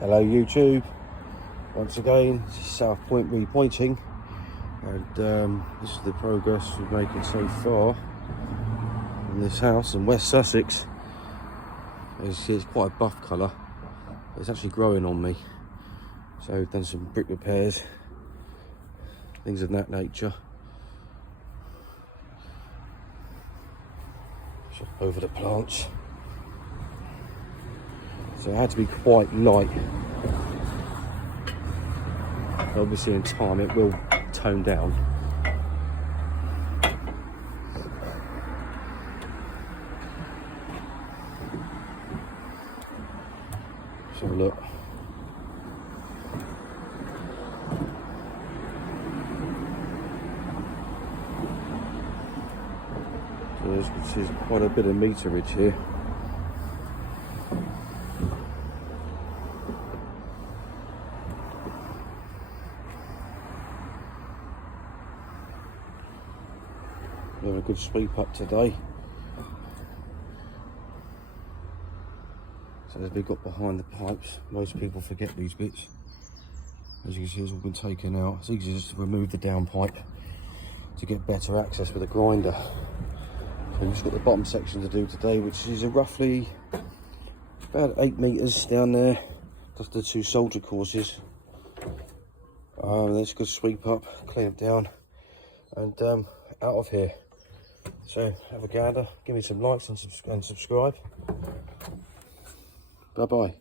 Hello YouTube, once again this is South Point Repointing, and this is the progress we're making so far in this house in West Sussex. As you see, it's quite a buff colour, it's actually growing on me, so we've done some brick repairs, things of that nature. Just over the plants, so it had to be quite light. Obviously in time it will tone down. Let's have a look. So as you can see, there's quite a bit of meterage here. We have a good sweep up today. So as we got behind the pipes, most people forget these bits. As you can see, it's all been taken out. It's easy just to remove the down pipe to get better access with a grinder. So we've just got the bottom section to do today, which is roughly about 8 meters down there. Just the 2 soldier courses. Let's go sweep up, clean it down, and out of here. So have a gander, give me some likes and subscribe. Bye bye.